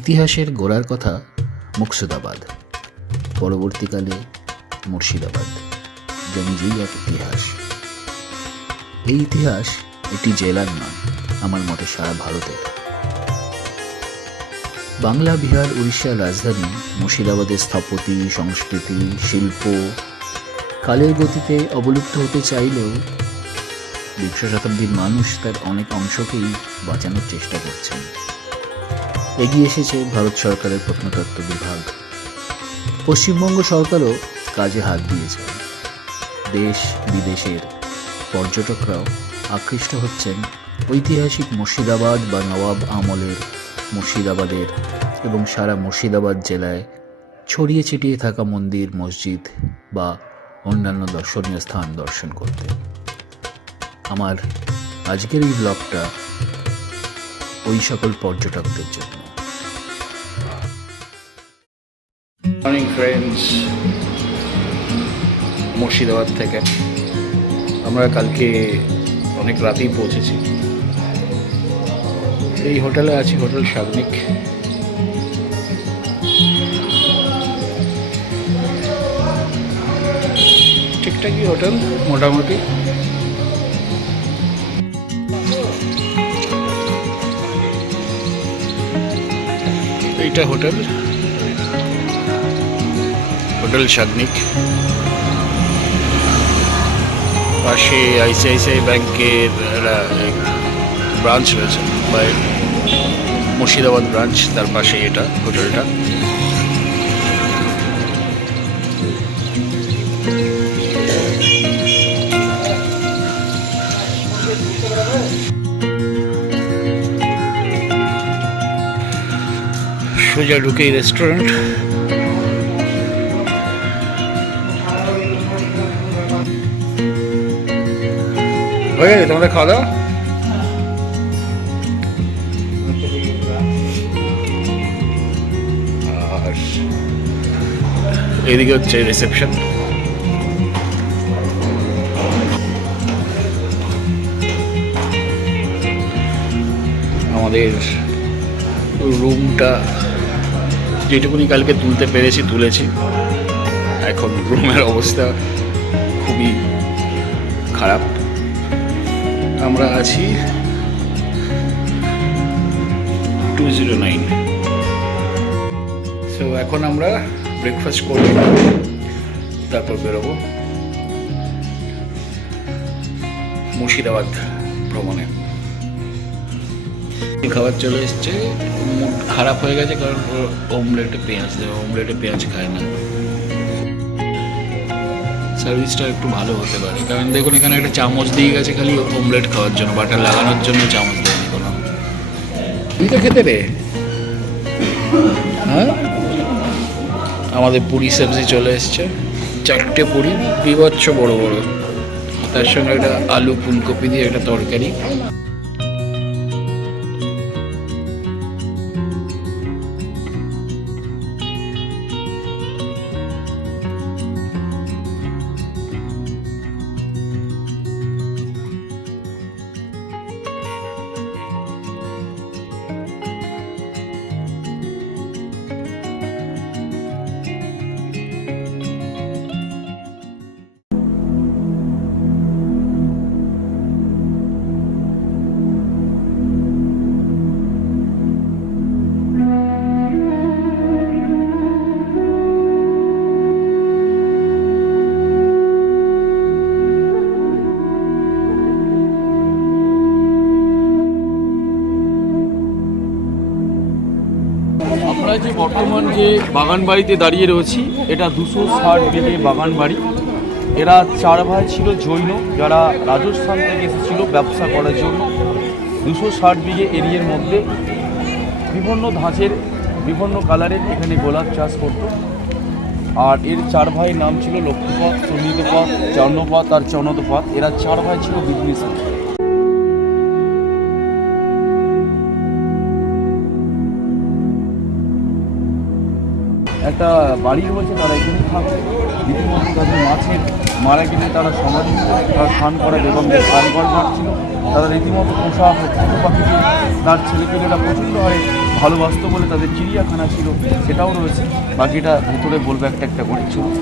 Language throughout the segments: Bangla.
ইতিহাসের গোড়ার কথা মুর্শিদাবাদ, পরবর্তীকালে মুর্শিদাবাদ, যা নিজেই এক ইতিহাস। এই ইতিহাস একটি জেলার নয়, আমার মতে সারা ভারতের। বাংলা, বিহার, উড়িষ্যার রাজধানী মুর্শিদাবাদের স্থপতি, সংস্কৃতি, শিল্প কালের গতিতে অবলুপ্ত হতে চাইলেও বিংশ শতাব্দীর মানুষ তার অনেক অংশকেই বাঁচানোর চেষ্টা করছেন। এগিয়ে এসেছে ভারত সরকারের প্রত্নতত্ত্ব বিভাগ। পশ্চিমবঙ্গ সরকারও কাজে হাত দিয়েছে। দেশ বিদেশের পর্যটকরাও আকৃষ্ট হচ্ছেন ঐতিহাসিক মুর্শিদাবাদ বা নবাব আমলের মুর্শিদাবাদের এবং সারা মুর্শিদাবাদ জেলায় ছড়িয়ে ছিটিয়ে থাকা মন্দির, মসজিদ বা অন্যান্য দর্শনীয় স্থান দর্শন করতে। আমার আজকের এই ব্লগটা ওই সকল পর্যটকদের জন্য। মর্নিং ফ্রেন্ডস, মুর্শিদাবাদ থেকে আমরা কালকে অনেক রাতেই পৌঁছেছি। এই হোটেলে আছি, হোটেল শাগনিক। ঠিকঠাকই হোটেল মোটামুটি। এইটা হোটেল শাগনিক। পাশে আইসিআইসিআই ব্যাংকের ব্রাঞ্চ রয়েছে, বা মুর্শিদাবাদ ব্রাঞ্চ, তার পাশে এটা হোটেলটা। সোজা ঢুকেই রেস্টুরেন্ট। হয়ে গেছে তোমাদের খাওয়া দাওয়া? আর এদিকে হচ্ছে রিসেপশন। আমাদের রুমটা যেটুকুনি কালকে তুলতে পেরেছি তুলেছি। এখন রুমের অবস্থা খুবই খারাপ। আমরা আছি 209। সো এখন আমরা ব্রেকফাস্ট করব, তারপর বেরোবো মুর্শিদাবাদ ভ্রমণে। খাবার চলে এসছে, মুড খারাপ হয়ে গেছে কারণ অমলেটে পেঁয়াজ দেবে, অমলেটে পেঁয়াজ খায় না। সার্ভিসটা একটু ভালো হতে পারে, কারণ দেখুন এখানে একটা চামচ দিয়ে গেছে খালি অমলেট খাওয়ার জন্য, বাটার লাগানোর জন্য চামচ দেয়নি কোনো। তুই তো খেতে রে। হ্যাঁ, আমাদের পুরি সবজি চলে এসছে, 4টে পুরি, বিভৎস বড় বড়। তার সঙ্গে একটা আলু ফুলকপি দিয়ে একটা তরকারি। আমরা যে বর্তমান যে বাগান বাড়িতে দাঁড়িয়ে রয়েছি, এটা 260 বিঘে বাগান বাড়ি। এরা 4 ভাই ছিল জৈন, যারা রাজস্থান থেকে এসেছিল ব্যবসা করার জন্য। 260 বিঘে এরিয়ার মধ্যে বিভিন্ন ধাঁচের বিভিন্ন কালারের এখানে গোলাপ চাষ করতো। আর এর 4 ভাইয়ের নাম ছিল লক্ষ্মীপদ, সুনীতপদ, চন্দ্রপদ আর চন্দ্রপদ। এরা 4 ভাই ছিল বিজনেসম্যান। একটা বাড়ি রয়েছে, তারা এখানে থাকে। রীতিমতো তাদের মাছের মারা গেলে তারা সমাধি তারা স্নান করে বেগমদের স্নান করা ছিল। তারা রীতিমতো পোষা পশু পাখিকে তার ছেলেপেলেরা প্রচণ্ড হারে ভালোবাসতো বলে তাদের চিড়িয়াখানা ছিল, সেটাও রয়েছে। বাকিটা ভেতরে বলবো একটা একটা করে। চলুন।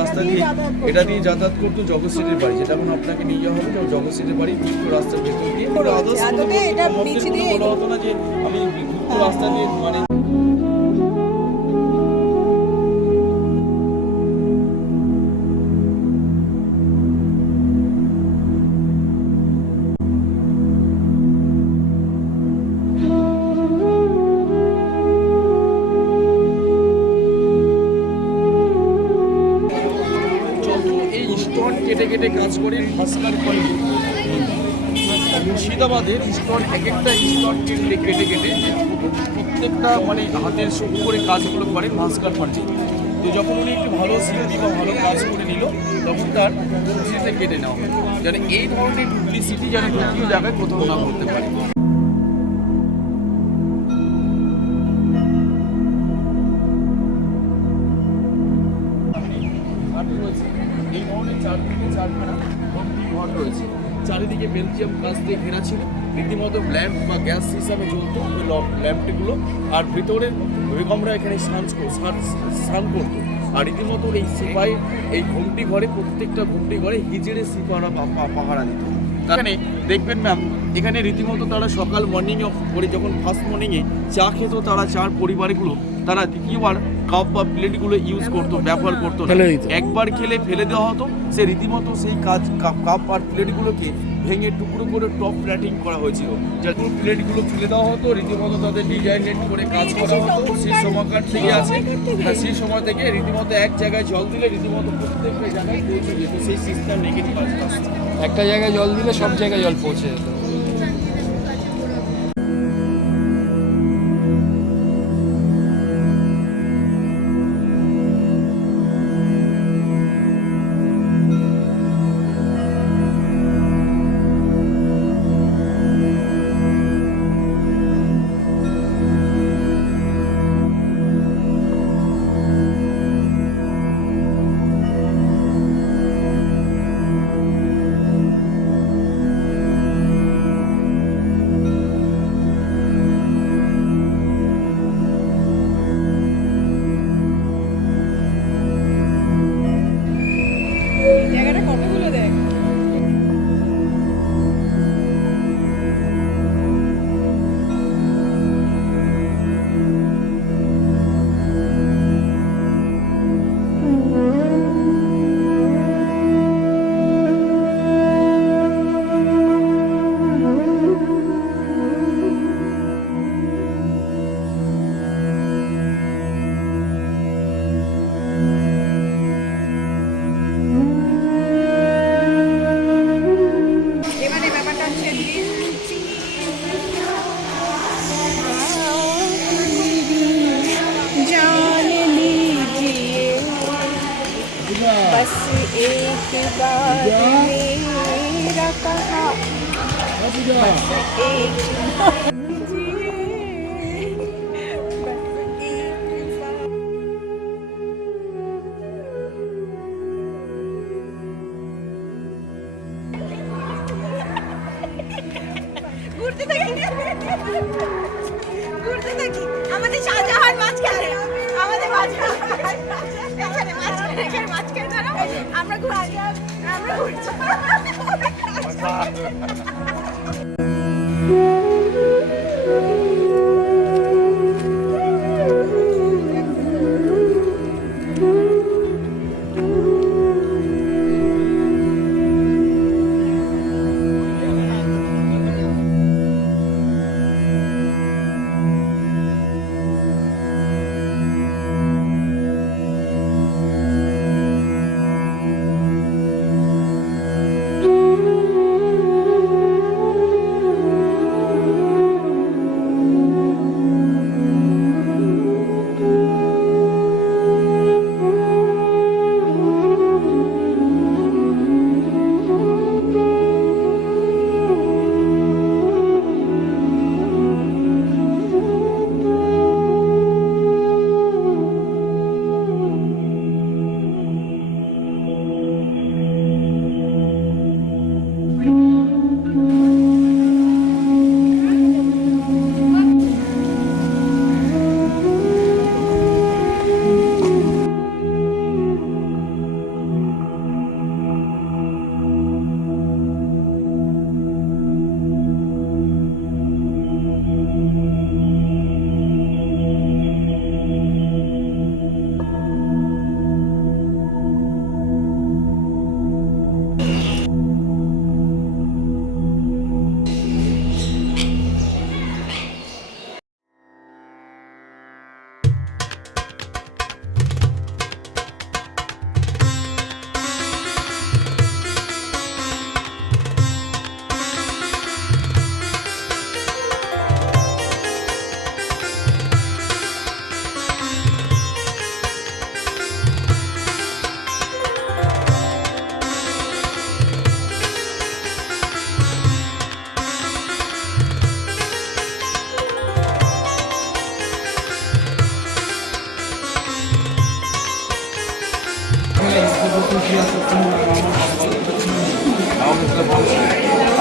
রাস্তা দিয়ে এটা দিয়ে যাতায়াত করতো জগৎ সিটির বাড়ি, যেটা এখন আপনাকে নিয়ে যাওয়া হবে জগৎ সিটির বাড়ি দুটো রাস্তার ভেতর দিয়ে। বলা হতো না যে আমি দুটো রাস্তা দিয়ে মানে কেটে কেটে কাজ করে ভাস্কর করে। মুর্শিদাবাদের স্তর এক একটা স্তর কেটে কেটে প্রত্যেকটা মানে হাতের শোক করে কাজগুলো করেন ভাস্কর পান্ডে। তো যখন উনি একটু ভালো শিল্পী বা ভালো কাজ করে নিল তখন তার ডুপ্লিসিটি কেটে নেওয়া হয়, যেন এই ধরনের ডুপ্লিসিটি যেন দ্বিতীয় জায়গায় কোথাও না করতে পারে। এই ধরনের চারদিকে চারখানা ঘর রয়েছে, চারিদিকে বেলজিয়াম কাঁচ দিয়ে ঘেরা ছিল, রীতিমতো ল্যাম্প বা গ্যাস হিসাবে জ্বলতো ল্যাম্পটিগুলো। আর ভিতরে বেগমরা এখানে স্নান করতো। আর রীতিমতো এই সিপাহি এই ঘুমটি ঘরে, প্রত্যেকটা ঘুমটি ঘরে হিজড়ে সিপাহরা পাহারা দিত। এখানে দেখবেন ম্যাম, এখানে রীতিমতো তারা সকাল মর্নিংয়ে করে যখন ফার্স্ট মর্নিংয়ে চা খেত, তারা চার পরিবারগুলো তারা দ্বিতীয়বার কাপ বা প্লেটগুলো ইউজ করতো, ব্যবহার করতো না। একবার খেলে ফেলে দেওয়া হতো, সে রীতিমতো সেই কাপ আর প্লেটগুলোকে ভেঙে টুকরো করে টপ প্ল্যাটিং করা হয়েছিল। যাতে প্লেটগুলো ফেলে দেওয়া হতো, রীতিমতো তাদের ডিজাইনেট করে কাজ করা হতো। সেই সময়কার থেকে আছে, সেই সময় থেকে রীতিমতো এক জায়গায় জল দিলে রীতিমতো প্রত্যেকটা জায়গায় পৌঁছে যেত। সেই সিস্টেম নেগেটিভ আসতো, একটা জায়গায় জল দিলে সব জায়গায় জল পৌঁছে যেত। बस एक बार मेरा कहा, बस एक ঘুরতে থাকি আমাদের শাহজাহান মাঝখানে, আমাদের মাঝখানে দাঁড়াও, আমরা ঘুরছি।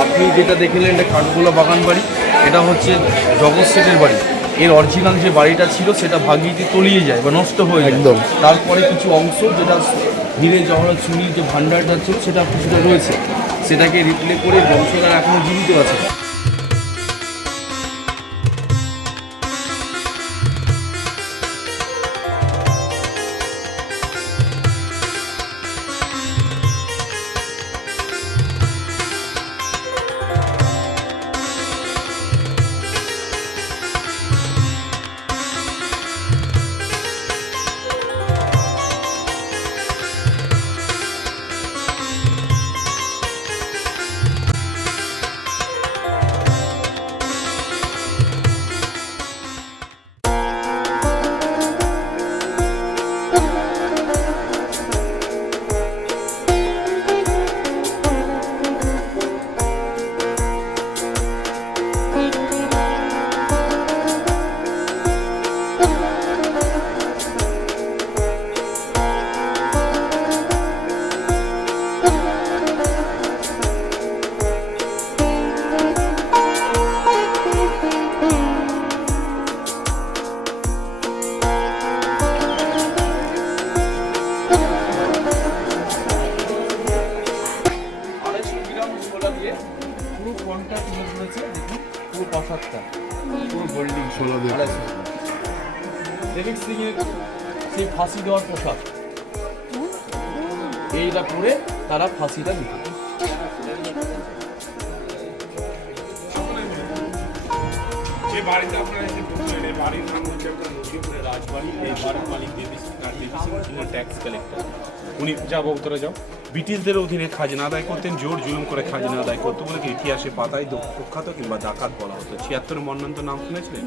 আপনি যেটা দেখলেন এটা কাঠগোলা বাগান বাড়ি, এটা হচ্ছে জগৎ শেঠের বাড়ি। এর অরিজিনাল যে বাড়িটা ছিল সেটা ভাগিয়ে তলিয়ে যায় বা নষ্ট হয়ে যায়। একদম। তারপরে কিছু অংশ যেটা হিরে জহরত চুরির যে ভান্ডারটা ছিল সেটা কিছুটা রয়েছে, সেটাকে রিপ্লে করে বংশধর এখনও জীবিত আছে। দেবিক সিং এর সেই ফাঁসি দেওয়ার পোশাক এইটা পরে তারা ফাঁসিটা দিত। যে বাড়িতে আপনারা এসে বললেন এই বাড়ির নাম হচ্ছে একটা মুরগিপুরের রাজবাড়ি। এই বাড়ির মালিক দেবী সিং আর দেবী সিং ছিলেন ট্যাক্স কালেক্টর। উনি যাবো উত্তরে যাও ব্রিটিশদের অধীনে খাজনা আদায় করতেন, জোর জুলুম করে খাজনা আদায় করতো বলে ইতিহাসে পাতায় কুখ্যাত কিংবা ডাকাত বলা হতো। ৭৬ মন্বন্ত নাম শুনেছিলেন?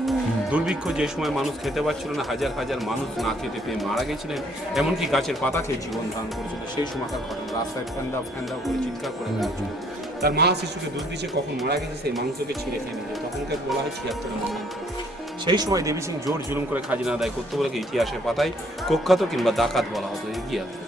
দুর্ভিক্ষ যে সময় মানুষ খেতে পারছিল না, হাজার হাজার মানুষ না খেতে পেয়ে মারা গেছিলেন, এমনকি গাছের পাতা খেয়ে জীবন ধারণ করেছিল। সেই সময়কার ঘটনা, রাস্তায় ফ্যান্ডাও ফ্যান্ডাও করে চিৎকার করে বেড়াচ্ছিল। তার মা শিশুকে দুধ দিচ্ছে, কখন মারা গেছে সেই মাংসকে ছিঁড়ে খেয়ে নিল, তখনকার বলা হয় ৭৬ মন্বন্ত। সেই সময় দেবী সিং জোর জুলুম করে খাজনা আদায় করতে বলে ইতিহাসের পাতায় কুখ্যাত কিংবা ডাকাত বলা হতো। এগিয়ে আসবে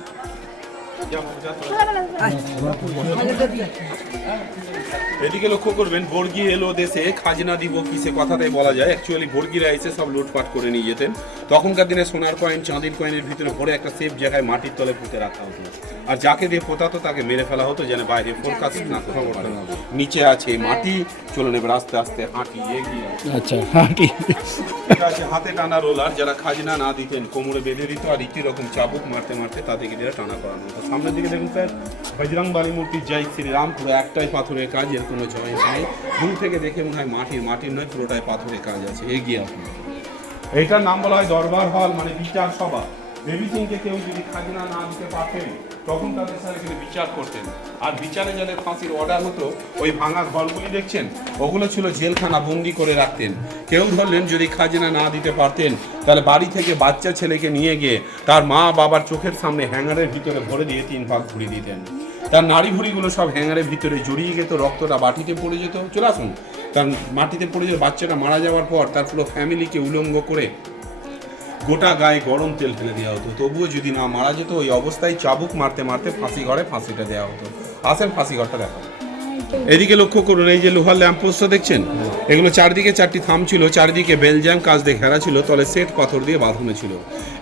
এদিকে লক্ষ্য করবেন, বর্গী এলো দেশে খাজনা দিব কিসে, কথাটাই বলা যায়। অ্যাকচুয়ালি বর্গীরা এসে সব লুটপাট করে নিয়ে যেতেন। তখনকার দিনে সোনার কয়েন চাঁদির কয়েনের ভিতরে ভরে একটা সেফ জায়গায় মাটির তলে পুঁতে রাখা হতো, আর যাকে দিয়ে পোতাতো তাকে মেরে ফেলা হতো যেন বাইরে ফোরকাস্ট না করতে পারে। নিচে আছে মাটি, চলে নেবে আস্তে আস্তে হাঁটি এগিয়ে। আচ্ছা, হাঁটি আছে হাতে টানা রোলার, যারা খাজনা না দিতেন কোমরে বেঁধে দিত, আর রীতি রকম চাবুক মারতে মারতে তাদেরকে দিয়ে টানা করানো হতো। সামনের দিকে দেখুন স্যার, বজরং বালী মূর্তির জয় শ্রীরাম, পুরো একটাই পাথরের কাজ, এর কোনো জয়েন্ট নেই। দূর থেকে দেখে মনে হয় মাটির নয়, পুরোটাই পাথরের কাজ আছে। এগিয়ে আসুন। এইটার নাম বলা হয় দরবার হল, মানে বিচার সভা। দেবী সিংকে কেউ যদি খাজনা না দিতে পারতেন তখন তাদের সাথে এখানে বিচার করতেন, আর বিচারে যাদের ফাঁসির অর্ডার হতো, ওই ভাঙা ঘরগুলি দেখছেন ওগুলো ছিল জেলখানা, বন্দি করে রাখতেন। কেউ ধরলেন যদি খাজনা না দিতে পারতেন তাহলে বাড়ি থেকে বাচ্চা ছেলেকে নিয়ে গিয়ে তার মা বাবার চোখের সামনে হ্যাঙ্গারের ভিতরে ভরে দিয়ে 3 ভাগ ঘুরিয়ে দিতেন। তার নাড়ি ভুড়িগুলো সব হ্যাঙ্গারের ভিতরে জড়িয়ে যেত, রক্তটা মাটিতে পড়ে যেত। চলে আসুন, তার মাটিতে পড়ে যেত। বাচ্চাটা মারা যাওয়ার পর তার পুরো ফ্যামিলিকে উলঙ্গ করে গোটা গায়ে গরম তেল ফেলে দেওয়া হতো। তবুও যদি না মারা যেত, ওই অবস্থায় চাবুক মারতে মারতে ফাঁসি ঘরে ফাঁসিটা দেওয়া হতো। আসেন ফাঁসি ঘরটা দেখা। এদিকে লক্ষ্য করুন, এই যে লোহার ল্যাম্পপোস্টটা দেখছেন, এগুলো চারদিকে 4টি থাম ছিল, চারদিকে বেলজাম কাজ দিয়ে ঘেরা ছিল, তলে সেট পাথর দিয়ে বাঁধানো ছিল।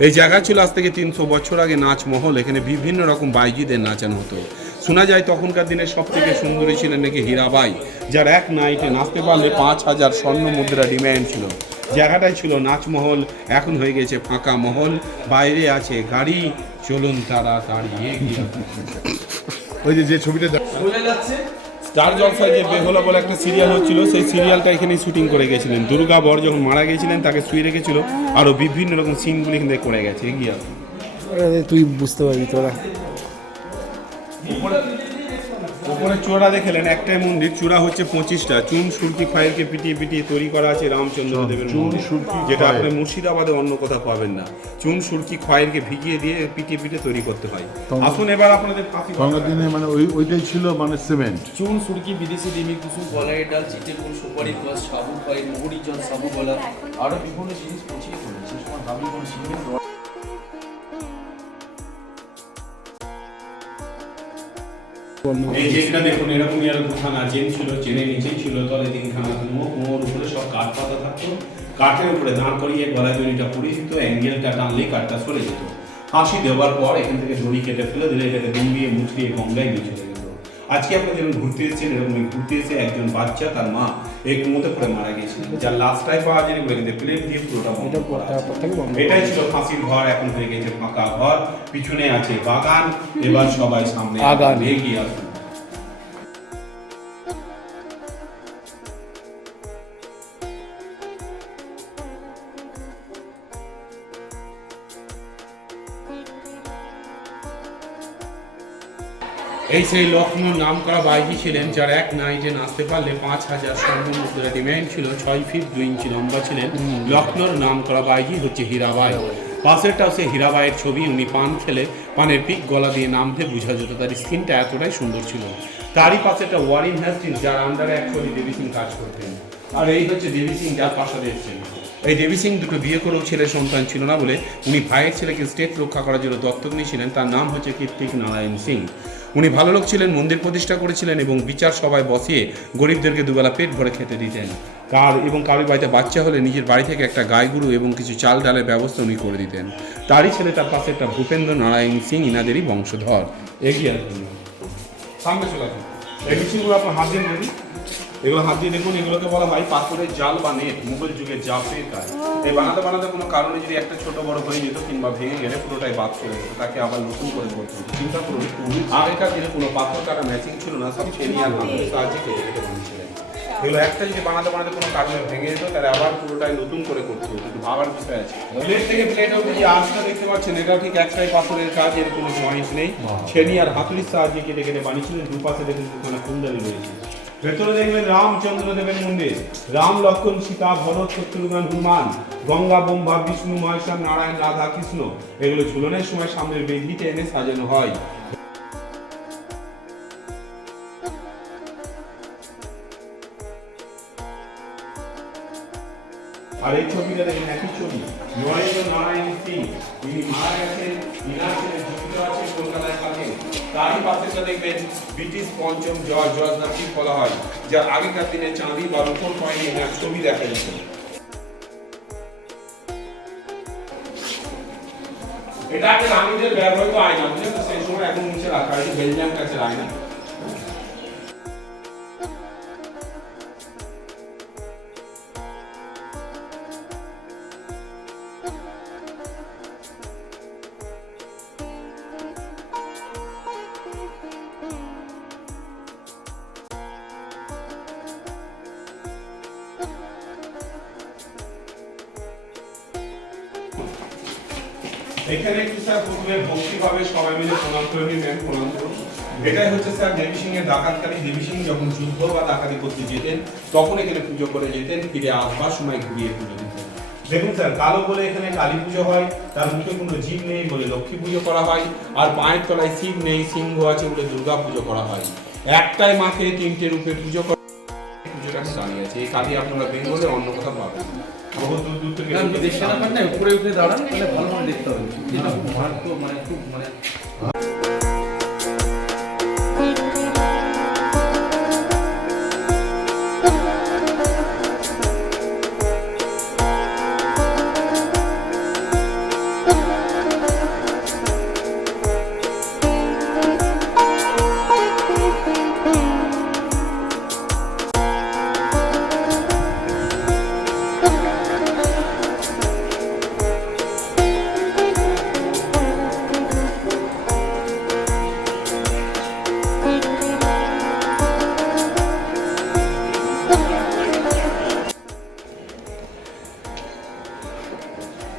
এই জায়গা ছিল আজ থেকে 300 বছর আগে নাচমহল। এখানে বিভিন্ন রকম বাইজিদের নাচানো হতো। শোনা যায় তখনকার দিনে সব থেকে সুন্দরী ছিলেন নাকি হীরাবাই, যার এক নাইটে নাচতে পারলে 5000 স্বর্ণ মুদ্রা ডিম্যান্ড ছিল। জায়গাটাই ছিল নাচমহল, এখন হয়ে গেছে ফাঁকা মহল। বাইরে আছে গাড়ি, চলুন তাড়াতাড়ি এগিয়ে। ওই যে ছবিটা বোঝা যাচ্ছে স্টার জলসায় যে বেহুলা বলে একটা সিরিয়াল হচ্ছিল, সেই সিরিয়ালটা এখানেই শুটিং করে গেছিলেন। দুর্গা বর যখন মারা গেছিলেন তাকে শুয়ে রেখেছিল, আরও বিভিন্ন রকম সিনগুলি এখান থেকে করে গেছে। এগিয়ে আসুন। তুই বুঝতে পারবি তোরা। উপরে চূড়া দেখলেন, একটাই মন্দির, চূড়া হচ্ছে 25টা। চুন সুরকি খয়েরকে পিটিয়ে পিটিয়ে তৈরি করা আছে রামচন্দ্র দেবের মন্দির, যেটা আপনি মুর্শিদাবাদে অন্য কোথাও পাবেন না। চুন সুরকি খয়েরকে ভিজিয়ে দিয়ে পিটিয়ে পিটিয়ে তৈরি করতে হয়। আসুন এবার আপনাদের তখনকার দিনে মানে ওইটাই ছিল মানে সিমেন্ট। চুন সুরকি, বিদেশি ডিমি কুসুম, কলাইয়ের ডাল, চিটের গুড়, সুপারির গাছ, সাবু খয়ের, মহুরির জল, সাবু গলা, আরও বিভিন্ন জিনিস পচিয়ে তুলেছে। সে সময় দামি কোনো সিমেন্ট এই যেটা দেখুন এরকমই আরো দুখানা চেন ছিল, চেনের নিচেই ছিল তলে তিনখানা কুমো, কুমোর উপরে সব কাঠ পাতা থাকতো, কাঠের উপরে দাঁড় করিয়ে গলায় দড়িটা পরিয়ে দিত, অ্যাঙ্গেলটা টানলেই কাঠটা সরে যেত। ফাঁসি দেওয়ার পর এখান থেকে দড়ি কেটে ফেলে দিলে এটাকে ডিঙ্গিয়ে মুচড়িয়ে গঙ্গায় নিয়ে চলে যেত। আজকে আপনারা যেমন ঘুরতে এসেছেন এরকমই ঘুরতে এসে একজন বাচ্চা তার মা এই কুমোতে পড়ে মারা গিয়েছিল, যার লাস্টটাই পাওয়া যায়নি বলে কিন্তু প্লেট দিয়ে পুরোটা বন্ধ করা আছে। এটাই ছিল ফাঁসির ঘর, এখন হয়ে গেছে ফাঁকা ঘর, পিছনে আছে বাগান। এবার সবাই সামনে আগান। এগিয়ে আসুন। এই সেই লক্ষ্মণ নাম করা বাইজি ছিলেন, যার এক নাইটে নাচতে পারলে 5,000 স্বর্ণ মুদ্রা ডিমান্ড ছিল। 6 ফিট 2 ইঞ্চি লম্বা ছিলেন। লক্ষ্ণৌর নাম করা বাইজি হচ্ছে হীরাবাই। পাশেরটাও সে হীরাবাইয়ের ছবি। উনি পান খেলে পানের পিক গলা দিয়ে নামতে বোঝা যেত, তার স্কিনটা এতটাই সুন্দর ছিল। তারই পাশেরটা ওয়ারিন হেস্টিংস, যার আন্ডারে অ্যাকচুয়ালি দেবী সিং কাজ করতেন। আর এই হচ্ছে দেবী সিং, যার পাশে এসেছেন। এই দেবী সিং দুটো বিয়ে করেও ছেলের সন্তান ছিল না বলে উনি ভাইয়ের ছেলেকে স্টেট রক্ষা করার জন্য দত্তক নিয়েছিলেন। তার নাম হচ্ছে কীর্তিক নারায়ণ সিং। উনি ভালো লোক ছিলেন, মন্দির প্রতিষ্ঠা করেছিলেন এবং বিচার সভায় বসিয়ে গরিবদেরকে দুবেলা পেট ভরে খেতে দিতেন। এবং কারোর বাড়িতে বাচ্চা হলে নিজের বাড়ি থেকে একটা গাই গরু এবং কিছু চাল ডালের ব্যবস্থা উনি করে দিতেন। তারই ছেলে, তার পাশে একটা ভূপেন্দ্র নারায়ণ সিং, ইনাদেরই বংশধর। এগিয়ে আসুন, সামনে চলে আসুন। এই মিছিলগুলো আপনার হাত দিয়ে দেখুন, এগুলো হাত দিয়ে দেখুন। এগুলোকে বলা হয় পাথরের জাল বা নেট, মুঘল যুগের জাফের কাজ। এই বানাতে বানাতে কোনো কারণে যদি একটা ছোট বড় হয়ে যেত কিংবা ভেঙে গেলে পুরোটাই বাদ চলে যেত, তাকে আবার নতুন করে করতে হতো। চিন্তা করুন, আগেকার দিনে কোনো পাথর কাটা ম্যাচিং ছিল না, সব ছেনি আর হাতের সাহায্যে কেটে কেটে বানিয়েছিলেন। এগুলো একটা যদি বানাতে বানাতে কোনো কারণে ভেঙে যেত, তাহলে আবার পুরোটাই নতুন করে করতে হতো। কিন্তু ভাবার বিষয় আছে। প্লেট থেকে প্লেট অবধি যে আঁচটা দেখতে পাচ্ছেন, এটাও ঠিক একটাই পাথরের কাজ, এর কোনো জয়েন্ট নেই। ছেনি আর হাতুড়ির সাহায্যে কেটে কেটে বানিয়েছিলেন। দুপাশে দেখুন দুখানা কুণ্ডলী রয়েছে। ভেতরে দেখবেন রামচন্দ্র দেবের মন্দির, রাম লক্ষ্মণ সীতা ভরত শত্রুঘ্ন হনুমান, গঙ্গা ব্রহ্মা বিষ্ণু মহেশ্বর নারায়ণ রাধা কৃষ্ণ, এগুলো ঝুলনের সময় সামনের বেদিতে এনে সাজানো হয়। আর এই ছবিটা দেখেন একই ছবি, নরেন্দ্র নারায়ণ সিং, ইনি মারা গেছেন। ইনার ছেলে জীবিত আছে কলকাতায় থাকেন। তারই পাশেটা দেখবেন ব্রিটিশ পঞ্চম জর্জ নাকি বলা হয়, যা আগেকার দিনে চাঁদি বা রূপোর কয়েনে এনার ছবি দেখা যেত। এটা একটা রানীদের ব্যবহৃত আয়না, বুঝলেন তো? সেই সময় এখন নিচে রাখা হয়েছে, বেলজিয়াম কাছের আয়না। এখানে একটু স্যার প্রথমে ভক্তিভাবে সবাই মিলে প্রণাম করে নিবেন। প্রণাম করুন। এটাই হচ্ছে স্যার দেবী সিং এর ডাকাতকারী। দেবী সিং যখন যুদ্ধ বা ডাকাতি করতে যেতেন তখন এখানে পুজো করে যেতেন, ফিরে আসবার সময় ঘুরিয়ে পুজো দিতেন। দেখুন স্যার, কালো বলে এখানে কালী পুজো হয়, তার মুখে কোনো জীব নেই বলে লক্ষ্মী পুজো করা হয়, আর পায়ের তলায় শিব নেই সিংহ আছে বলে দুর্গা পুজো করা হয়। একটাই মাকে তিনটে রূপে পুজো করা, পুজোটাকে দাঁড়িয়ে আছে। এই কালী আপনারা বেঙ্গলে অন্য কোথাও পাবেন। বহুত দূর দূর থেকে দেখতে না পারেন না, উপরে উঠে দাঁড়ান, তাহলে ভালো করে দেখতে হবে। যেটা খুব মারাত্মক, খুব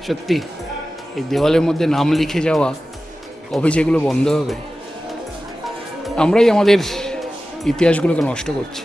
সত্যি এই দেওয়ালের মধ্যে নাম লিখে যাওয়া, কবে যেগুলো বন্ধ হবে? আমরাই আমাদের ইতিহাসগুলোকে নষ্ট করছি।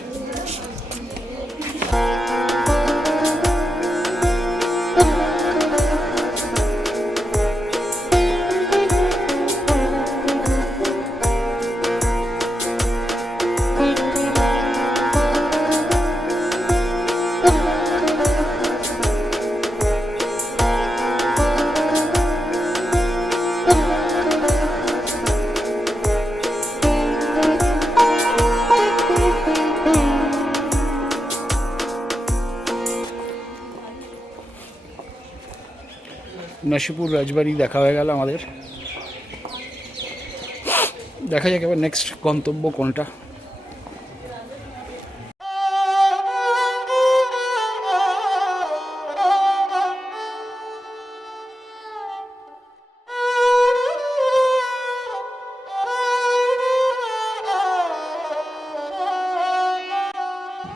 নসিপুর রাজবাড়ি দেখা হয়ে গেল আমাদের। দেখা যাক এবার নেক্সট গন্তব্য কোনটা।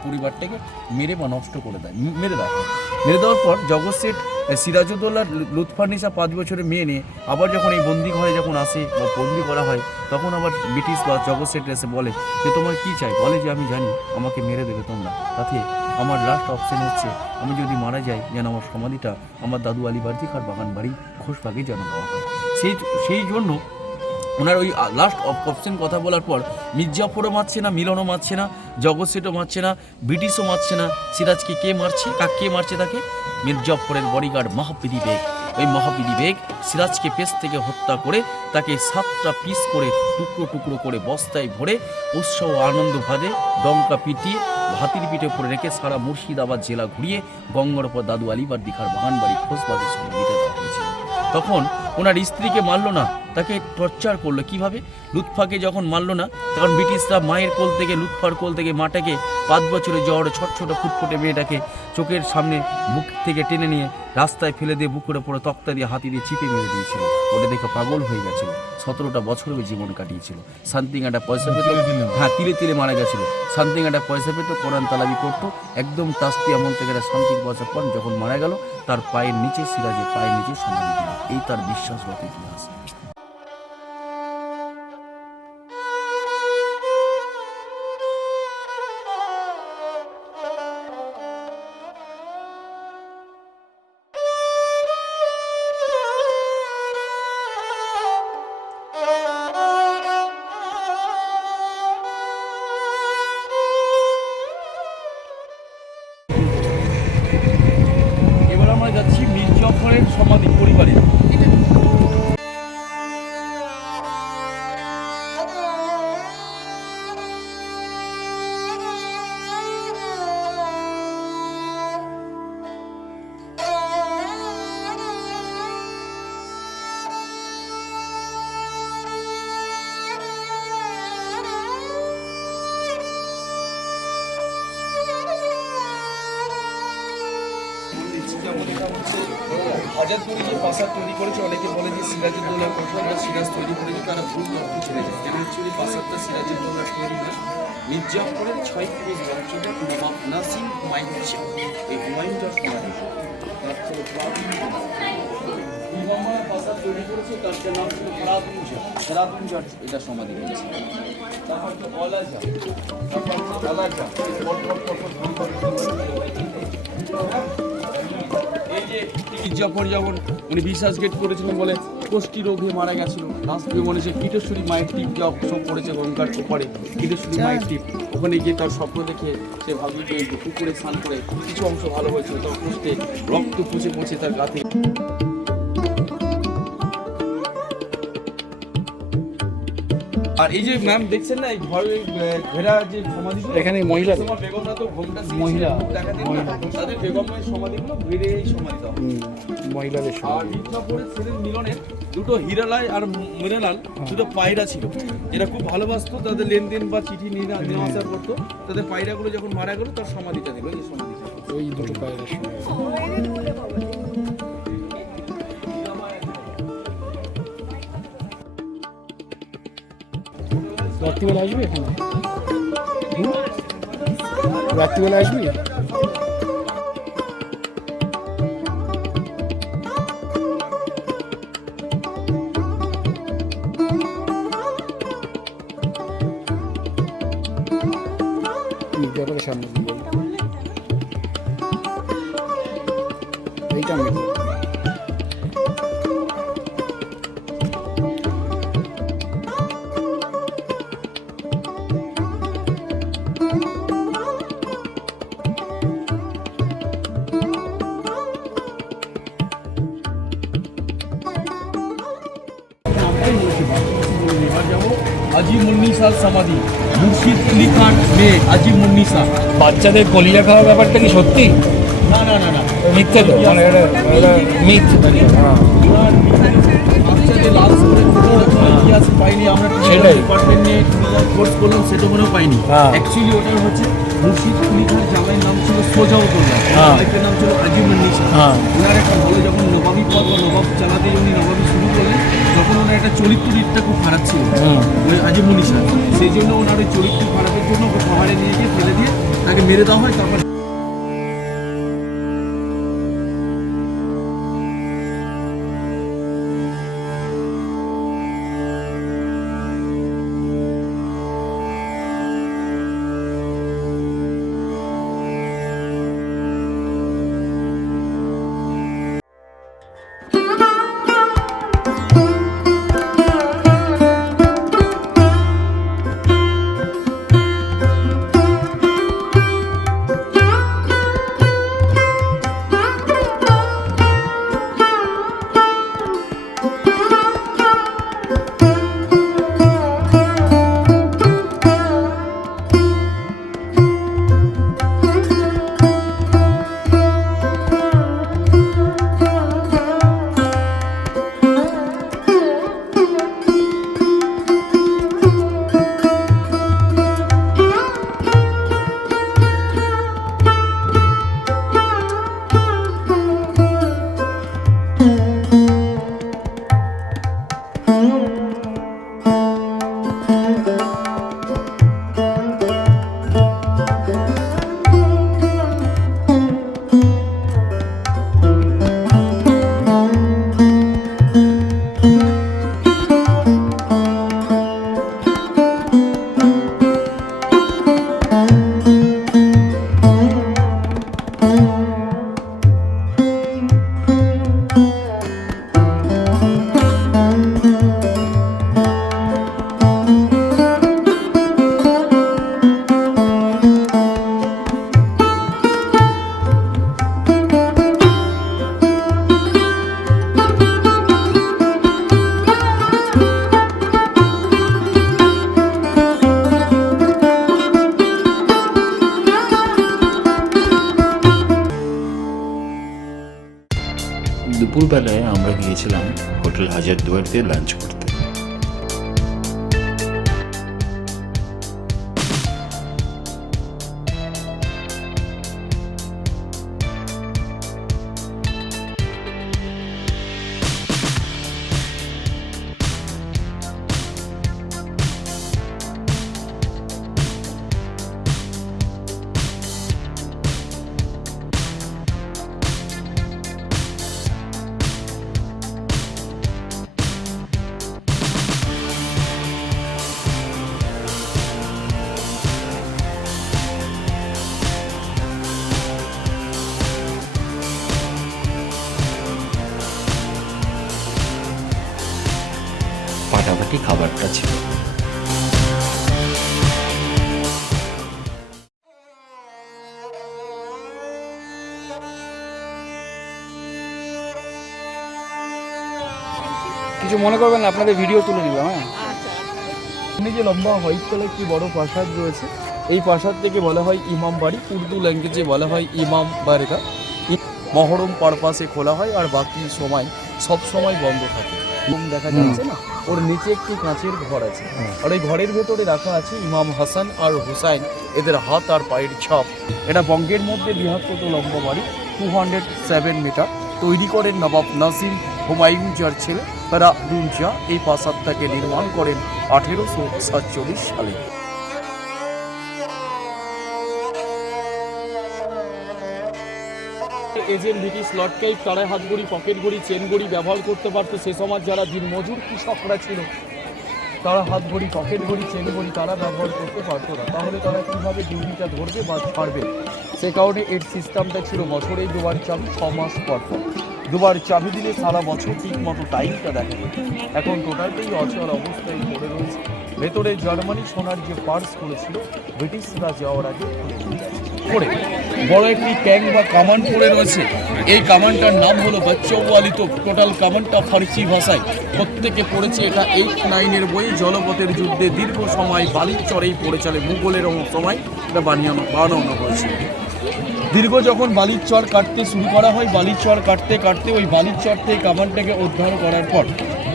পরিবারটাকে মেরে বা নষ্ট করে দেয়, মেরে দেওয়ার পর জগৎ শেঠ সিরাজউদ্দৌলার লুৎফান্নিসা 5 বছরের মেয়ে নিয়ে আবার যখন এই বন্দি ঘরে যখন আসে বা বন্দি করা হয়, তখন আবার ব্রিটিশ বা জগৎ শেঠ এসে বলে যে তোমার কী চাই? বলে যে আমি জানি আমাকে মেরে দেবে তোমরা, তাতে আমার লাস্ট অপশন হচ্ছে আমি যদি মারা যাই যেন আমার সমাধিটা আমার দাদু আলীবর্দী খাঁর বাগান বাড়ি ঘোষবাগে যেন দেওয়া হয়। সেই জন্য ওনার ওই লাস্ট অপশন কথা বলার পর মির্জাফরও মারছে না, মিলনও মারছে না, জগৎ শেঠও মারছে না, ব্রিটিশও মারছে না। সিরাজকে কে মারছে? কে মারছে তাকে? মির্জাফরের বডিগার্ড মাহাপিদি বেগ। ওই মাহাপিদি বেগ সিরাজকে পেছ থেকে হত্যা করে তাকে 7টা পিস করে টুকরো টুকরো করে বস্তায় ভরে উৎসব আনন্দ ভাজে ডঙ্কা পিটিয়ে হাতির পিঠে পরে রেখে সারা মুর্শিদাবাদ জেলা ঘুরিয়ে গঙ্গার উপর দাদু আলীবর্দী খাঁর বাগান বাড়ি খোঁজবাগের সমাধিটা দেওয়া হয়েছিল। তখন ওনার স্ত্রীকে মারল না, তাকে টর্চার করলো। কিভাবে? লুৎফাকে যখন মারলো না, তখন ব্রিটিশরা মায়ের কোল থেকে, লুৎফার কোল থেকে মাটাকে 5 বছরের জ্বর ছোট ফুটফুটে মেয়েটাকে চোখের সামনে বুক থেকে টেনে নিয়ে রাস্তায় ফেলে দিয়ে বুকের ওপরে তক্তা দিয়ে হাতি দিয়ে চিপে মেরে দিয়েছিল। ওটা দেখে পাগল হয়ে গেছিল। 17টা বছরের জীবন কাটিয়েছিল। সামথিং একটা পয়সা পেত, হ্যাঁ তিলে তিলে মারা গেছিল। সামথিং একটা পয়সা পেত, কোরআন তালাবি করতো, একদম তাস্তি এমন থেকে একটা শান্তির পয়সা পান। যখন মারা গেল তার পায়ের নিচে, সিরাজের পায়ের নিচে সমাধি দিল। এই তার বিশ্বাসগত ইতিহাস। এবার আমরা যাচ্ছি মির্জাফরের সমাধি পরিবারে। হাজারদুয়ারি যে প্রাসাদ তৈরি করেছে, অনেকে বলে যে সিরাজউদ্দৌলার প্রথমবার সিরাজ তৈরি করেছে, তারা ভুল তথ্য ছেড়ে যায়। কেন অ্যাকচুয়ালি প্রাসাদটা সিরাজউদ্দৌলার তৈরি না, মির্জাফরের 6 পুরুষ বংশধর নবাব নাসিম হুমায়ুন ছিল। এই হুমায়ুনটার সমাধি ইমামবাড়া প্রাসাদ তৈরি করেছে, তার নাম ছিল সেরাদুনজার, এটা সমাধি করেছে। তারপর হচ্ছে অলাজা, তারপর হচ্ছে আলাজা, এই যে মির্জাফর যখন উনি বিশ্বাসঘাত করেছিলেন বলে কোষ্ঠী রোগে মারা গেছিল, লাস্ট মনে হচ্ছে কীটেশ্বরী মায়ের টিপ যা সব পড়েছে গঙ্গার ওপারে, কীটেশ্বরী মায়ের টিপ। ওখানে গিয়ে তার স্বপ্ন দেখে সে ভাবি যে পুকুরে স্নান করে কিছু অংশ ভালো হয়েছিল, তার কোষ্ঠে রক্ত পচে তার গাতে। আর এই যে ম্যাম দেখছেন না, এই ঘরে ঘেরা যে সমাধিগুলো, এখানে মহিলা বেগমরা তো ঘোমটা মহিলা তাদের বেগমের সমাধিগুলো ঘিরে এই সমাধি দেওয়া। মহিলাদের আর মির্জাফরের ছেলের মিলনের দুটো হীরালাল আর মিরালাল দুটো পায়রা ছিল, এরা খুব ভালোবাসতো, তাদের লেনদেন বা চিঠি নেওয়া আসা করতো। তাদের পায়রাগুলো যখন মারা গেল তার সমাধিটা দিল, এই সমাধিটা ওই দুটো পায়রা। রাত্রিবেলা আসবি এখানে? রাত্রিবেলা আসবি? মির্জাফরের সামনে এইটা আমি আজি মুন্নিসার সমাধি, মুর্শিদ আলী খান মেয়ে আজি মুন্নিসা। বাচ্চাদের কলিজা খাওয়ার ব্যাপারটা কি সত্যি? না না না না, মিথ্যে তো, মানে এটা মিথ। ওনার বাচ্চাদের লাল স্কুলের ইতিহাস পাইনি আমরা, সেটাই। ডিপার্টমেন্ট নিয়ে কোর্স করলাম সেটা মনেও পাইনি। অ্যাকচুয়ালি ওটার হচ্ছে মুর্শিদ কুলি খান জামাইয়ের নাম ছিল সোজাউদ্দৌলা, ওয়াইফের নাম ছিল আজিমুন্নিসা। ওনার একটা ভালো যখন নবাবী পদ বা নবাব চালাতে উনি নবাবী শুরু করলেন, তখন ওনার একটা চরিত্রটা খুব খারাপ ছিল ওই আজিমুন্নিসা, সেই জন্য ওনার ওই চরিত্র খারাপের জন্য ওকে পাহাড়ে নিয়ে গিয়ে ফেলে দিয়ে তাকে মেরে দেওয়া হয়। তারপর দুপুরবেলায় আমরা গিয়েছিলাম হোটেল হাজারদুয়ারিতে লাঞ্চ করতে। ফাটাফাটি খাবারটা ছিল। কিছু মনে করবেন না, আপনাদের ভিডিও তুলে নিলাম। হ্যাঁ, এখানে যে লম্বা হোয়াইট কালার একটি বড় প্রাসাদ রয়েছে, এই প্রাসাদ থেকে বলা হয় ইমাম বাড়ি, উর্দু ল্যাঙ্গুয়েজে বলা হয় ইমাম বারগা। মহরম পারপাসে খোলা হয় আর বাকি সময় সব সময় বন্ধ থাকে। দেখা যাচ্ছে না, ওর নিচে একটি কাঁচের ঘর আছে, আর ওই ঘরের ভেতরে রাখা আছে ইমাম হাসান আর হুসাইন, এদের হাত আর পায়ের ছাপ। এটা বঙ্গের মধ্যে বৃহত্তম লম্বা বাড়ি, 207 মিটার। তৈরি করেন নবাব নাজিম হুমায়ুন যার ছেলে ফরাদুন শাহ। এই প্রাসাদটাকে নির্মাণ করেন 1847 সালে। এজেন্ট ব্রিটিশ লটকাই তারা হাত ঘড়ি, পকেট ঘড়ি, চেন ঘড়ি ব্যবহার করতে পারতো। সে সময় যারা দিনমজুর কৃষকরা ছিল, তারা হাত ঘড়ি, পকেট ঘড়ি, চেন ঘড়ি তারা ব্যবহার করতে পারতো না। তাহলে তারা কীভাবে ডিউটিটা ধরবে বা পারবে? সে কারণে এর সিস্টেমটা ছিল বছরেই দুবার চাবি, 6 মাস পর পর দুবার চাবি দিলে সারা বছর ঠিক মতো টাইমটা দেখা যেত। এখন টোটালটাই অচল অবস্থায় পড়ে রয়েছে। ভেতরে জার্মানি সোনার যে পার্স করেছিল, ব্রিটিশরা যাওয়ার আগে করে বড় একটি ট্যাঙ্ক বা কামান পড়ে রয়েছে। এই কামানটার নাম হলো বাচ্চাওয়ালি তোপ। টোটাল কামানটা ফার্সি ভাষায় প্রত্যেকে পড়েছে। এটা 8-9 বই। জলপথের যুদ্ধে দীর্ঘ সময় বালির চরেই পড়ে চলে, মুঘলের সময় এটা বানানো হয়েছে। দীর্ঘ যখন বালির চর কাটতে শুরু করা হয়, বালির চর কাটতে কাটতে ওই বালির চর থেকে কামানটাকে উদ্ধার করার পর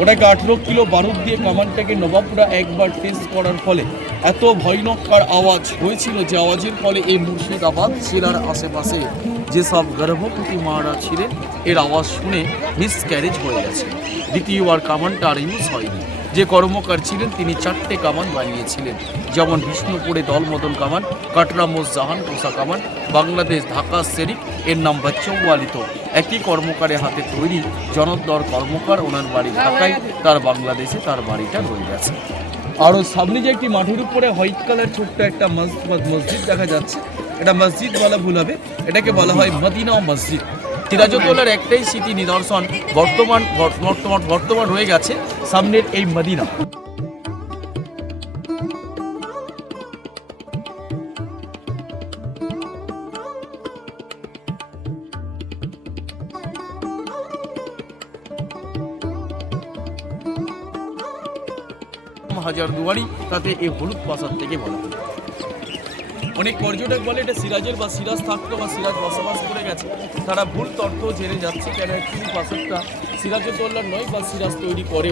ওটাকে 18 কিলো বারুদ দিয়ে কামানটাকে নবাবপুরা একবার টেস্ট করার ফলে এত ভয়ঙ্কর আওয়াজ হয়েছিল, যে আওয়াজের ফলে এই মুর্শিদাবাদ জেলার আশেপাশে যেসব গর্ভবতী মারা ছিলেন এর আওয়াজ শুনে মিসক্যারেজ হয়ে গেছে। দ্বিতীয়বার কামানটা আর ইউজ হয়নি। যে কর্মকার ছিলেন তিনি 4টে কামান বানিয়েছিলেন, যেমন বিষ্ণুপুরে দলমদন কামান, কাটরা মোজাহান পোষা কামান, বাংলাদেশ ঢাকা শেরিফ এর নাম বাচ্চৌওয়ালিত। একই কর্মকারের হাতে তৈরি জনদ্দর কর্মকার, ওনার বাড়ি ঢাকায়, তার বাংলাদেশে তার বাড়িটা রয়ে গেছে। আরও সামনে যে একটি মাঠের উপরে হোয়াইট কালার ছোট্ট একটা মসজিদ দেখা যাচ্ছে, এটা মসজিদ বলা ভুল হবে, এটাকে বলা হয় মদিনা মসজিদ। সিরাজউদ্দৌলার একটাই স্মৃতি নিদর্শন বর্তমান হয়ে গেছে সামনের এই মদিনা। হাজার দুয়ারি, তাতে এই হলুদ প্রাসাদ থেকে বলা হয়। অনেক পর্যটক বলে এটা সিরাজের বা সিরাজ থাকতো বা সিরাজ বসবাস করে গেছে, তারা ভুল তথ্য জেনে যাচ্ছে। কেন অ্যাকচুয়ালি প্রাসাদটা সিরাজউদ্দৌলার নয় বা সিরাজ তৈরি করে,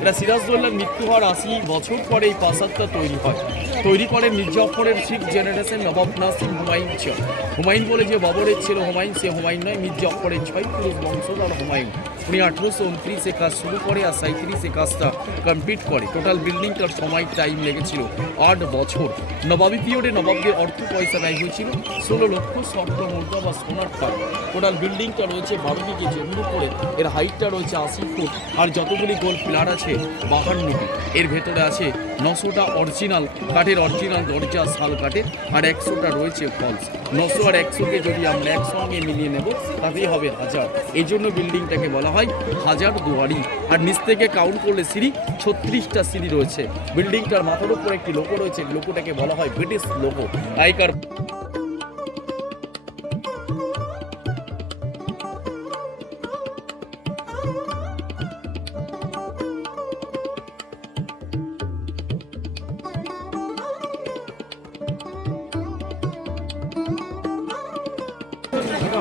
এটা সিরাজউদ্দৌলার মৃত্যু হওয়ার 80 বছর পরে এই প্রাসাদটা তৈরি হয়। তৈরি করেন মির্জাফরের 6th জেনারেশন নবাব নাসিম হুমায়ুন শাহ। হুমায়ুন বলে যে বাবরের ছিল হুমায়ুন, সে হুমায়ুন নয়, মির্জাফরের 6 পুরুষ বংশধর হুমায়ুন। উনি 1829-এ কাজ শুরু করে আর 37-এ কাজটা কমপ্লিট করে। টোটাল বিল্ডিংটার সময় টাইম লেগেছিল 8 বছর। নবাবী পিরিয়ডে নবাবদের অর্থ পয়সা ব্যয় হয়েছিল 16 লক্ষ স্বর্ণ মুদ্রা বা সোনার টাকা। টোটাল বিল্ডিংটা রয়েছে 12 দিকে জমির উপরে, এর হাইটটা রয়েছে 80 ফুট, আর যতগুলি গোল পিলার আছে 52টি। এর ভেতরে আছে 900টা অরিজিনাল কাঠের অরিজিনাল দরজা শাল কাঠের, আর 100টা রয়েছে ফলস। 900 আর 100কে যদি আমরা একসঙ্গে মিলিয়ে নেব তাতেই হবে 1000। এই জন্য বিল্ডিংটাকে বলা হয় হাজার দুয়ারি। আর নিচ থেকে কাউন্ট করলে সিঁড়ি 36টা সিঁড়ি রয়েছে। বিল্ডিংটার মাথার উপর একটি লোগো রয়েছে, লোগোটাকে বলা হয় ব্রিটিশ লোগো। আইকার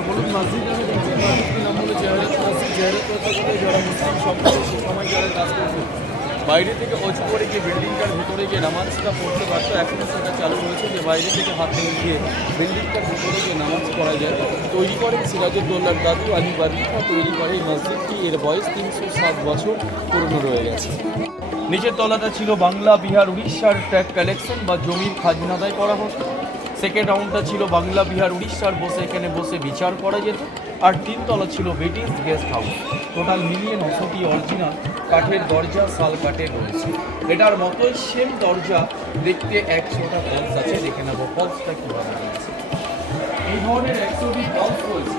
হলুদ মসজিদ আমি দেখছি, মসজিদটির নাম হলো জেহারত মসজিদ। জেহারত মসজিদে যারা মুসলিম সম্প্রদায় সে সময় যারা কাজ করছে, বাইরে থেকে অজু করে গিয়ে বিল্ডিংটার ভিতরে গিয়ে নামাজটা পড়তে পারতো। এখনও সেটা চালু রয়েছে যে বাইরে থেকে হাত নিয়ে গিয়ে বিল্ডিংটার ভিতরে গিয়ে নামাজ পড়া যায়। তৈরি করেন সিরাজউদ্দৌলার দাদু আলী বাদশাহ, তৈরি করে এই মসজিদটি। এর বয়স 307 বছর পুরনো রয়ে গেছে। নিচের তলাটা ছিল বাংলা, বিহার, উড়িষ্যার ট্যাক্স কালেকশন বা জমির খাজনা আদায় করা হতো। সেকেন্ড রাউন্ডটা ছিল বাংলা, বিহার, উড়িষ্যার এখানে বসে বিচার করা যেত। আর 3 তলা ছিল ব্রিটিশ গেস্ট হাউস। টোটাল মিলিয়ে 900টি অরিজিনাল কাঠের দরজা শাল কাঠের রয়েছে। এটার মতোই সেম দরজা দেখতে 100টা ফলস আছে, দেখে নেবো ফলসটা কীভাবে রয়েছে। এই ধরনের 100টি ফলস রয়েছে।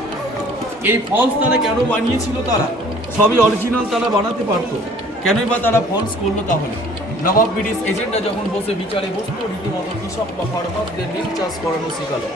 এই ফলস তারা কেন বানিয়েছিল? তারা সবই অরিজিনাল তারা বানাতে পারতো, কেনই বা তারা ফলস করলো? তাহলে নবাব ব্রিটিশ এজেন্টরা যখন বসে বিচারে বসতো, রীতিমতো কৃষক বা ফার্মারদের নীল চাষ করানো শেখালো।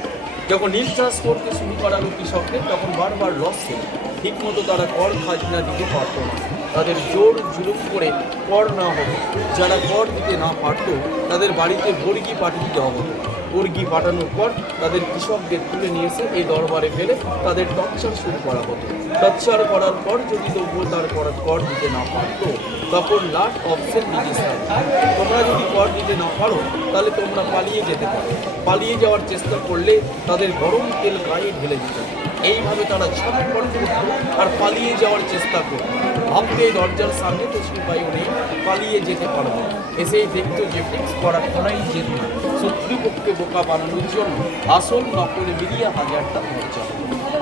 যখন নীল চাষ করতে শুরু করালো কৃষকদের, তখন বারবার লস ছিল, ঠিকমতো তারা কর খাজনা দিতে পারতো না। তাদের জোর জুলুম করে কর না হতো। যারা কর দিতে না পারত তাদের বাড়িতে বর্গি পাঠিয়ে দেওয়া হতো। বর্গি পাঠানোর পর তাদের কৃষকদের তুলে নিয়ে এসে এই দরবারে ফেলে তাদের টর্চার শুরু করা হতো। টর্চার করার পর যদি তবুও তার কর দিতে না পারতো, তখন লাস্ট অপশন নির্দেশ থাকে, তোমরা যদি কর দিতে না পারো তাহলে তোমরা পালিয়ে যেতে পারো। পালিয়ে যাওয়ার চেষ্টা করলে তাদের গরম তেল গায়ে ঢেলে দিত। এইভাবে তারা ঝটপট করতো আর পালিয়ে যাওয়ার চেষ্টা করতো। ভাবতে দরজার সামনে তো সিপাহীও নেই, পালিয়ে যেতে পারবো। এসেই দেখতো যে ফিক্স করা খোলাই যেত না। শত্রুপক্ষে বোকা বানানোর জন্য আসল নকল মিলিয়ে 1000টা দরজা।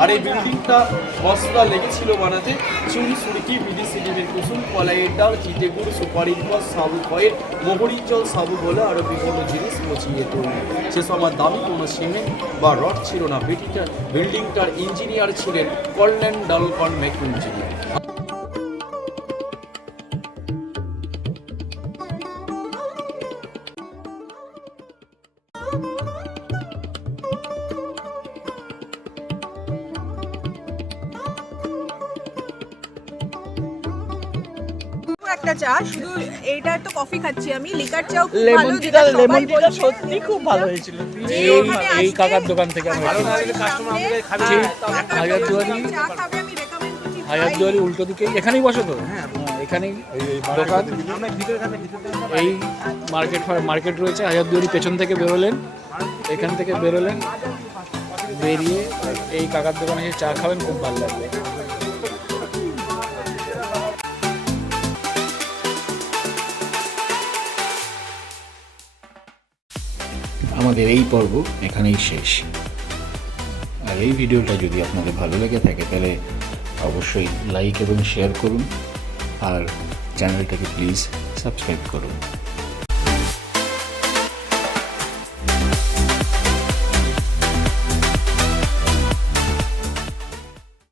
আর এই বিল্ডিংটা বস্তা লেগেছিল বানাতে চুন, সুরকি, বিদেশি ডিমের কুসুম, কলাইয়ের ডাল, চিতেগুড়, সুপারির পর, সাবু কয়ের, মোহরির জল, সাবু বলে আরও বিভিন্ন জিনিস পচিয়ে তৈরি। সে সময় দামি কোনো সিমেন্ট বা রড ছিল না। বিল্ডিংটার ইঞ্জিনিয়ার ছিলেন কর্নেল ডালকন ম্যাকইঞ্জিনিয়ার। একটা চা, শুধু এইটা তো কফি খাচ্ছি আমি, লিকার চাও খুব লেমন ভালো, টিটা যেটা সবাই লেমন টিটা বলছে। সত্যি খুব ভালো হয়েছিল। এই কাকার দোকান থেকে আমরা হাজারদুয়ারি চা খাবে আমি রেকমেন্ড করছি। হাজারদুয়ারি উল্টো দিকে এখানেই বসো তো? হ্যাঁ, এখানেই দোকান। এই মার্কেট রয়েছে হাজারদুয়ারি, পেছন থেকে বেরোলেন, এখান থেকে বেরোলেন, বেরিয়ে এই কাকার দোকানে এসে চা খাবেন, খুব ভালো লাগবে। আমাদের এই পর্ব এখানেই শেষ। আর এই ভিডিওটা যদি আপনাদের ভালো লেগে থাকে তাহলে অবশ্যই লাইক এবং শেয়ার করুন, আর চ্যানেলটাকে প্লিজ সাবস্ক্রাইব করুন।